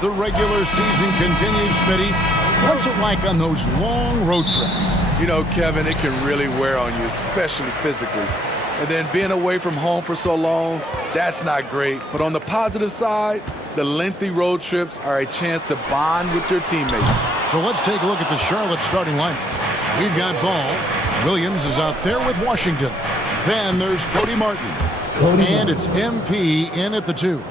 as the regular season continues, Smitty, what's it like on those long road trips? You know, Kevin, it can really wear on you, especially physically. And then being away from home for so long, that's not great. But on the positive side, the lengthy road trips are a chance to bond with your teammates. So let's take a look at the Charlotte starting lineup. We've got Ball. Williams is out there with Washington. Then there's Cody Martin. And it's MP in at the 2.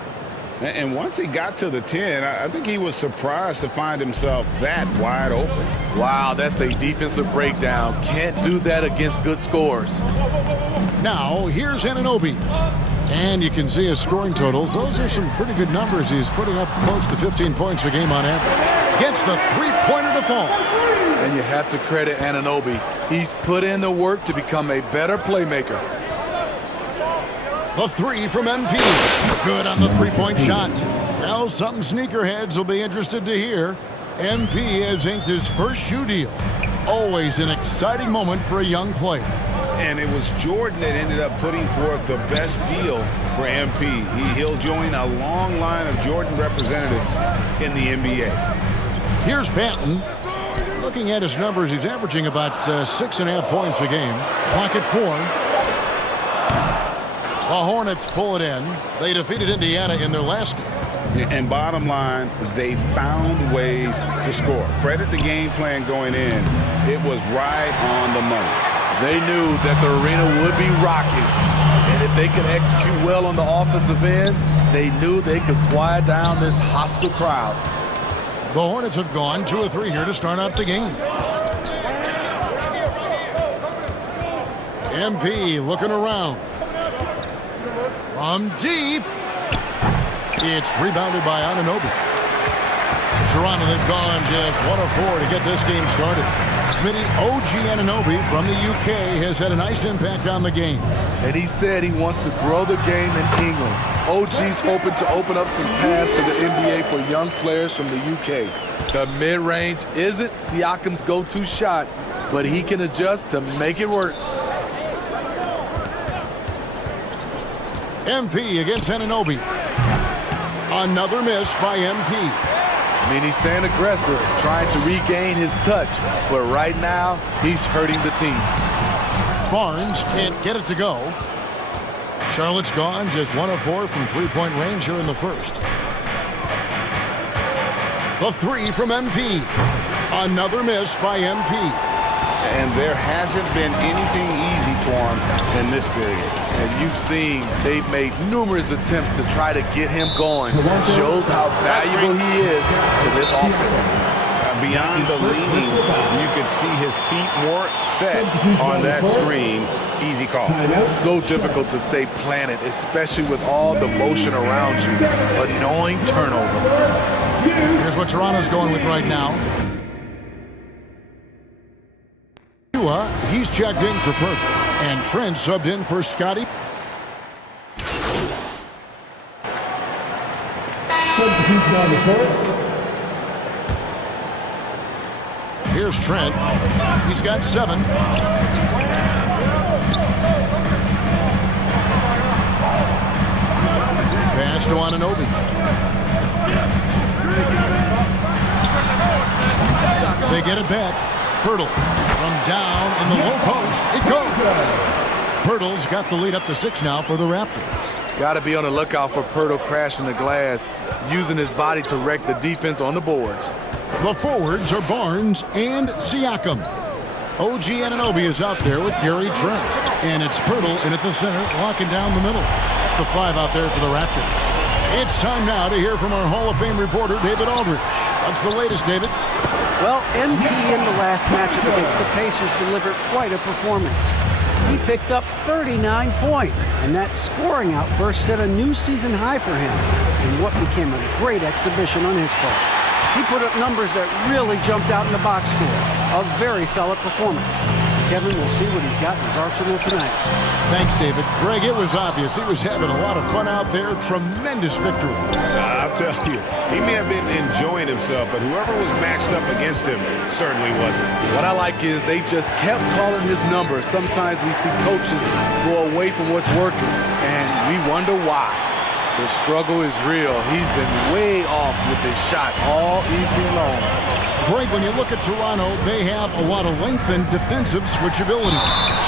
And once he got to the 10, I think he was surprised to find himself that wide open. Wow, that's a defensive breakdown. Can't do that against good scores. Now, here's Anunoby. And you can see his scoring totals. Those are some pretty good numbers. He's putting up close to 15 points a game on average. Gets the three-pointer to fall. And you have to credit Anunoby. He's put in the work to become a better playmaker. The 3 from MP. Good on the three-point shot. Well, some sneakerheads will be interested to hear. MP has inked his first shoe deal. Always an exciting moment for a young player. And it was Jordan that ended up putting forth the best deal for MP. He'll join a long line of Jordan representatives in the NBA. Here's Banton. Looking at his numbers, he's averaging about 6.5 points a game. Clock at 4. The Hornets pull it in. They defeated Indiana in their last game. And bottom line, they found ways to score. Credit the game plan going in. It was right on the money. They knew that the arena would be rocking. And if they could execute well on the offensive end, they knew they could quiet down this hostile crowd. The Hornets have gone 2 of 3 here to start out the game. MP looking around. From deep. It's rebounded by Anunoby. Toronto, they've gone just 1 of 4 to get this game started. Smitty, OG Anunoby from the UK has had a nice impact on the game. And he said he wants to grow the game in England. OG's hoping to open up some paths to the NBA for young players from the UK. The mid-range isn't Siakam's go-to shot, but he can adjust to make it work. MP against Anunoby. Another miss by MP. I mean, he's staying aggressive, trying to regain his touch. But right now, he's hurting the team. Barnes can't get it to go. Charlotte's gone just 1 of 4 from three-point range here in the first. The 3 from MP. Another miss by MP. And there hasn't been anything easy for him in this period. And you've seen they've made numerous attempts to try to get him going. Shows how valuable he is to this offense. Beyond the leaning, you could see his feet more set on that screen. Easy call. So difficult to stay planted, especially with all the motion around you. Annoying turnover. Here's what Toronto's going with right now. He's checked in for Perk. And Trent subbed in for Scotty. Here's Trent. He's got 7. Pass to Anunoby. They get it back. Pirtle from down in the low post. It goes. Pirtle's got the lead up to 6 now for the Raptors. Got to be on the lookout for Pirtle crashing the glass, using his body to wreck the defense on the boards. The forwards are Barnes and Siakam. OG Anunoby is out there with Gary Trent. And it's Pirtle in at the center, locking down the middle. That's the 5 out there for the Raptors. It's time now to hear from our Hall of Fame reporter, David Aldridge. What's the latest, David? Well, MP in the last matchup against the Pacers delivered quite a performance. He picked up 39 points, and that scoring outburst set a new season high for him in what became a great exhibition on his part. He put up numbers that really jumped out in the box score. A very solid performance. Kevin will see what he's got in his arsenal tonight. Thanks, David. Greg, it was obvious he was having a lot of fun out there. Tremendous victory. I'll tell you, he may have been enjoying himself, but whoever was matched up against him certainly wasn't. What I like is they just kept calling his number. Sometimes we see coaches go away from what's working, and we wonder why. The struggle is real. He's been way off with his shot all evening long. Greg, when you look at Toronto, they have a lot of length and defensive switchability.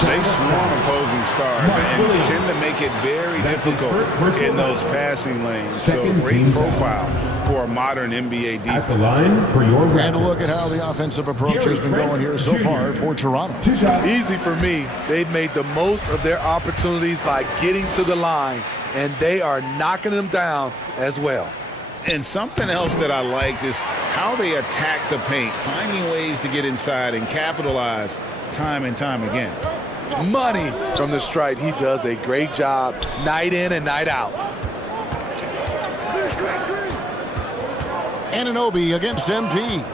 They swarm opposing stars and tend to make it very difficult in those passing lanes. So great profile for a modern NBA defense. At the line for your And a look at how the offensive approach has been going here so far for Toronto. Easy for me. They've made the most of their opportunities by getting to the line, and they are knocking them down as well. And something else that I liked is how they attack the paint, finding ways to get inside and capitalize time and time again. Money from the stripe. He does a great job night in and night out. Anunoby against MP.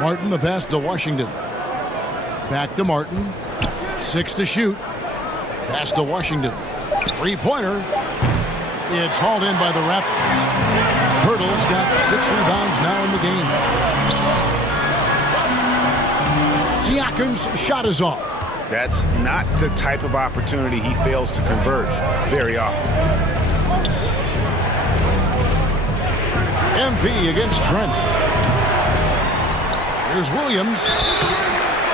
Martin the pass to Washington. Back to Martin. 6 to shoot. Pass to Washington. Three-pointer. It's hauled in by the Raptors. Pirtle's got 6 rebounds now in the game. Siakam's shot is off. That's not the type of opportunity he fails to convert very often. MP against Trent. Here's Williams.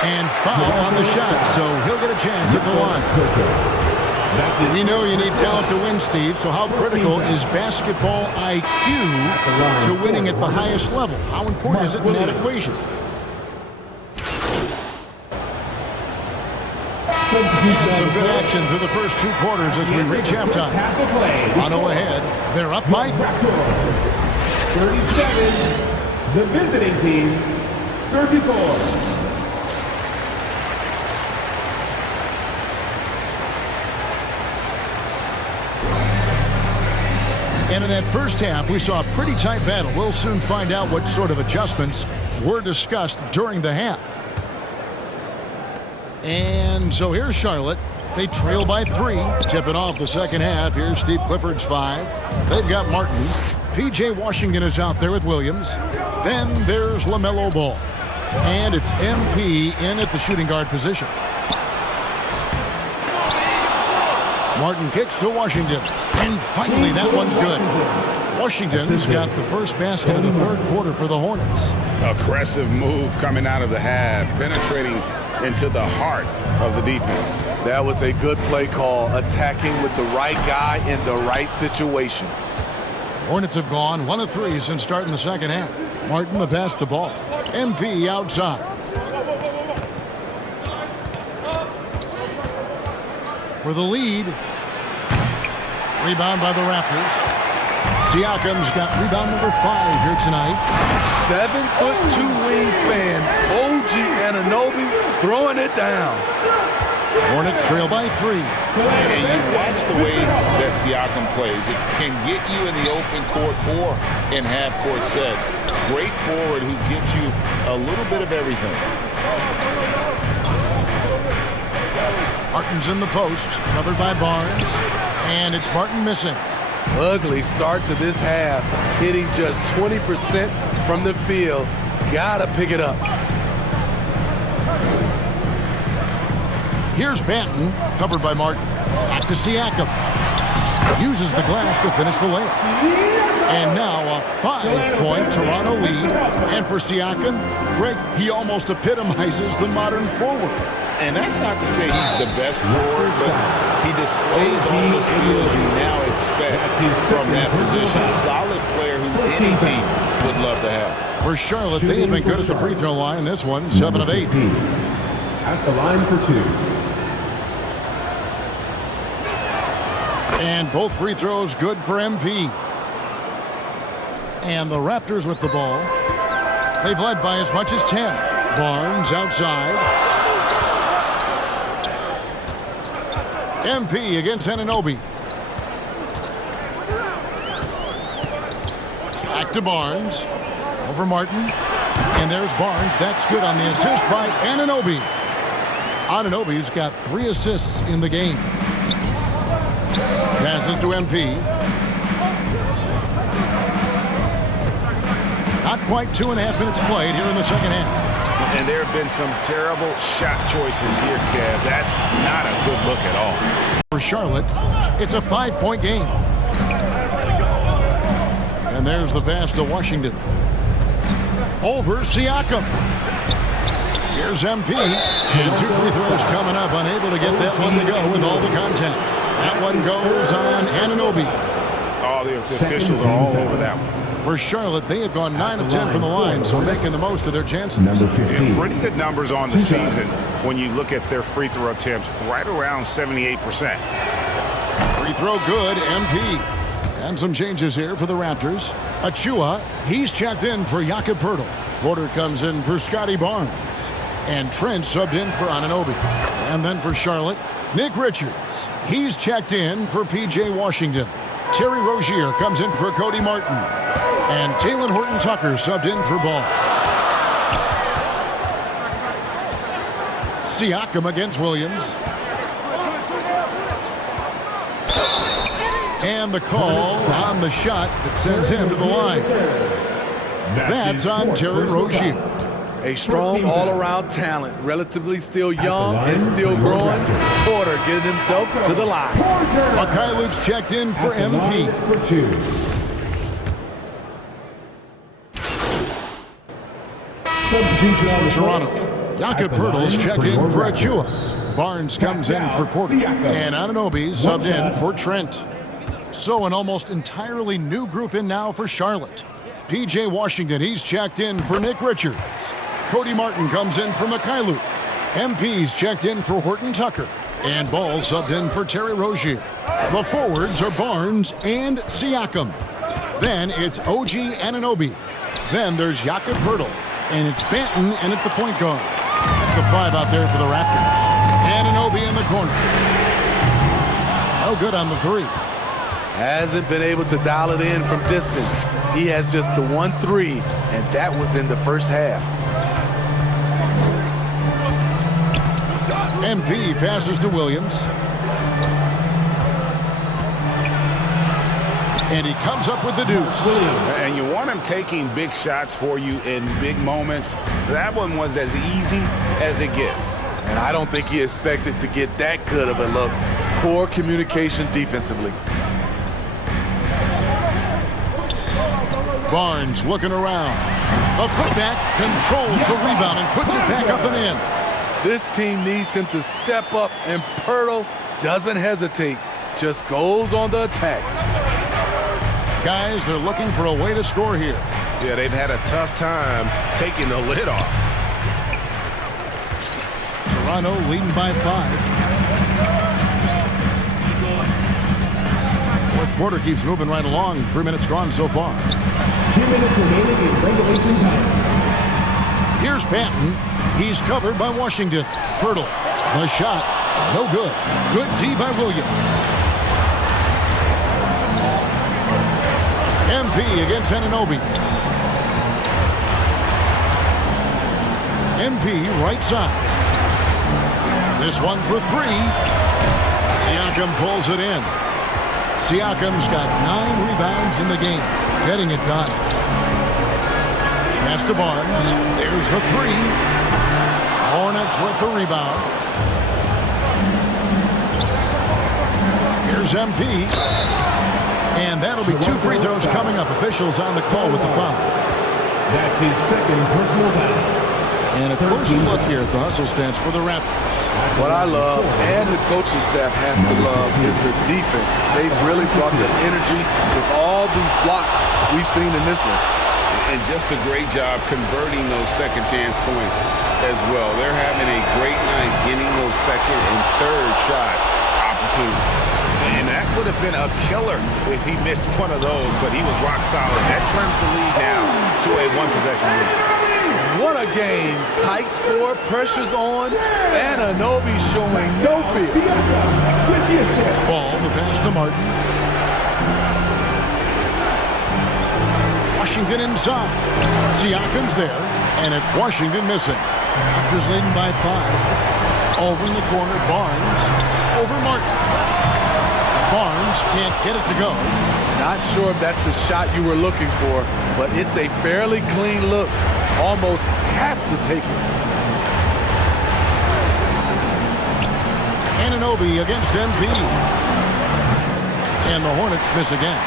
And foul on the shot, so he'll get a chance at the line. We know you need talent to win, Steve, so how critical is basketball IQ to winning at the highest level? How important is it in that equation? And some good action through the first 2 quarters as we reach halftime. Toronto ahead. They're up by 37. The visiting team, 34. And in that first half, we saw a pretty tight battle. We'll soon find out what sort of adjustments were discussed during the half. And so here's Charlotte. They trail by 3. Tipping off the second half. Here's Steve Clifford's 5. They've got Martin. P.J. Washington is out there with Williams. Then there's LaMelo Ball. And it's MP in at the shooting guard position. Martin kicks to Washington. And finally, that one's good. Washington's got the first basket of the third quarter for the Hornets. Aggressive move coming out of the half, penetrating into the heart of the defense. That was a good play call, attacking with the right guy in the right situation. Hornets have gone 1 of 3 since starting the second half. Martin the pass to Ball. MP outside. For the lead. Rebound by the Raptors. Siakam's got rebound number 5 here tonight. 7'2" wingspan. OG Anunoby throwing it down. Hornets trail by 3. And you watch the way that Siakam plays. It can get you in the open court or in half-court sets. Great forward who gives you a little bit of everything. Martin's in the post, covered by Barnes. And it's Martin missing. Ugly start to this half. Hitting just 20% from the field. Gotta pick it up. Here's Banton, covered by Martin. Back to Siakam. Uses the glass to finish the layup. And now a 5-point Toronto lead. And for Siakam, Greg, he almost epitomizes the modern forward. And that's not to say he's the best forward, but he displays all the skills you now expect from that position. Solid player who any team would love to have. For Charlotte, they have been good at the free throw line. This one, 7 of 8. At the line for 2. And both free throws good for MP. And the Raptors with the ball. They've led by as much as 10. Barnes outside. MP against Anunoby. Back to Barnes. Over Martin. And there's Barnes. That's good on the assist by Anunoby. Anunoby's got 3 assists in the game. Passes to MP. Not quite 2.5 minutes played here in the second half. And there have been some terrible shot choices here, Kev. That's not a good look at all. For Charlotte, it's a 5-point game. And there's the pass to Washington. Over Siakam. Here's MP. And 2 free throws coming up. Unable to get that one to go with all the contact. That one goes on Anunoby. All the officials are all over that one. For Charlotte, they have gone 9 of 10 from the line, so making the most of their chances. Number 15. Yeah, pretty good numbers on the season when you look at their free throw attempts, right around 78%. Free throw good, MP. And some changes here for the Raptors. Achua, he's checked in for Jakob Poeltl. Porter comes in for Scotty Barnes. And Trent subbed in for Anunoby. And then for Charlotte, Nick Richards. He's checked in for P.J. Washington. Terry Rozier comes in for Cody Martin. And Talen Horton-Tucker subbed in for Ball. Siakam against Williams. And the call on the shot that sends him to the line. That's on Terry Rozier. A strong all-around talent, relatively still young and still growing. Porter getting himself to the line. Mykhailiuk's checked in for MP. For 2. Substitutions for Toronto. Jakob Poeltl's checked in for Achua. Barnes comes in for Porter. And Anunoby subbed in for Trent. So an almost entirely new group in now for Charlotte. P.J. Washington, he's checked in for Nick Richards. Cody Martin comes in for Mykhailiuk. MP's checked in for Horton-Tucker. And Ball subbed in for Terry Rozier. The forwards are Barnes and Siakam. Then it's OG Anunoby. Then there's Jakob Poeltl. And it's Banton in at the point guard. That's the 5 out there for the Raptors. Anunoby in the corner. No good on the 3. Hasn't been able to dial it in from distance. He has just the 1-3, and that was in the first half. MP passes to Williams. And he comes up with the deuce. And you want him taking big shots for you in big moments. That one was as easy as it gets. And I don't think he expected to get that good of a look. Poor communication defensively. Barnes looking around. A putback controls the rebound and puts it back up and in. This team needs him to step up, and Poeltl doesn't hesitate. Just goes on the attack. Guys, they're looking for a way to score here. Yeah, they've had a tough time taking the lid off. Toronto leading by 5. Fourth quarter keeps moving right along. 3 minutes gone so far. 2 minutes remaining in regulation time. Here's Banton. He's covered by Washington. Poeltl. The shot. No good. Good D by Williams. MP against Anunoby. MP right side. This one for 3. Siakam pulls it in. Siakam's got 9 rebounds in the game. Getting it done. Pass to Barnes. There's the 3. Hornets with the rebound. Here's MP. And that'll be 2 free throws coming up. Officials on the call with the foul. That's his second personal foul. And a closer look here at the hustle stance for the Raptors. What I love, and the coaching staff has to love, is the defense. They've really brought the energy with all these blocks we've seen in this one. And just a great job converting those second chance points as well. They're having a great night getting those second and third shot opportunities. And that would have been a killer if he missed one of those, but he was rock solid. That trims the lead now to a 1-possession lead. What a game. Tight score, pressure's on, and Anunoby showing no fear. Ball, the pass to Martin. Washington inside. Siakam's there, and it's Washington missing. Raptors leading by 5. Over in the corner, Barnes. Over Martin. Barnes can't get it to go. Not sure if that's the shot you were looking for, but it's a fairly clean look. Almost have to take it. Anunoby against MP. And the Hornets miss again.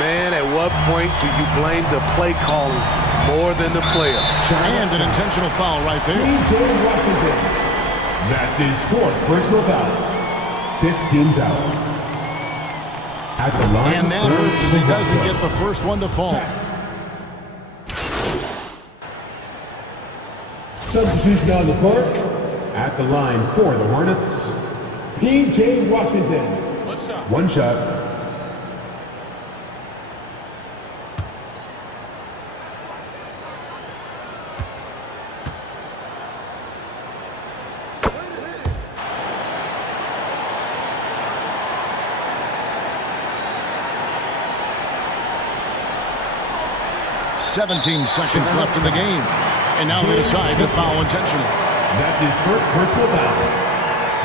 Man, at what point do you blame the play calling more than the player? And an intentional foul right there. P.J. Washington. That's his 4th personal foul. 15th foul. At the line. And that hurts as he doesn't get the first one to fall. Substitution on the court. At the line for the Hornets, P.J. Washington. One shot. "17 seconds left in the game. And now they decide to foul intentionally. That's his 1st personal foul.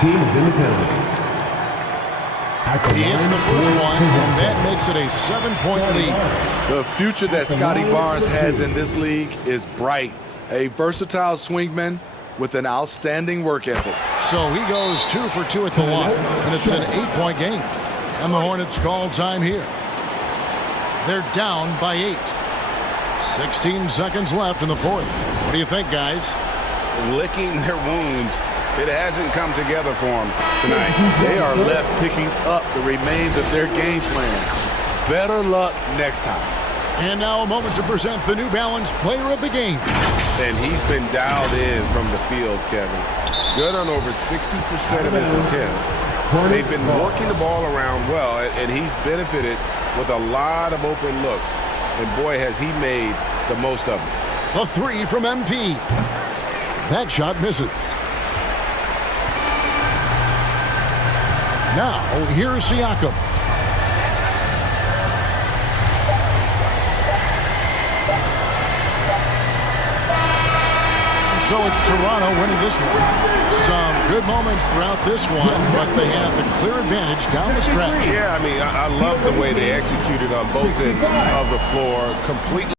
Team is in the penalty. He hits the first one, and that makes it a 7-point lead. The future that Scotty Barnes has in this league is bright. A versatile swingman with an outstanding work ethic. So he goes 2 for 2 at the line, and it's an 8-point game. And the Hornets call time here. They're down by 8. 16 seconds left in the 4th. What do you think, guys? Licking their wounds. It hasn't come together for them tonight. They are left picking up the remains of their game plan. Better luck next time. And now a moment to present the New Balance Player of the Game. And he's been dialed in from the field, Kevin. Good on over 60% of his attempts. They've been working the ball around well, and he's benefited with a lot of open looks. And boy, has he made the most of it. The 3 from MP. That shot misses. Now, here's Siakam. So it's Toronto winning this one. Some good moments throughout this one, but they had the clear advantage down the stretch. Yeah, I mean, I love the way they executed on both ends of the floor. Completely.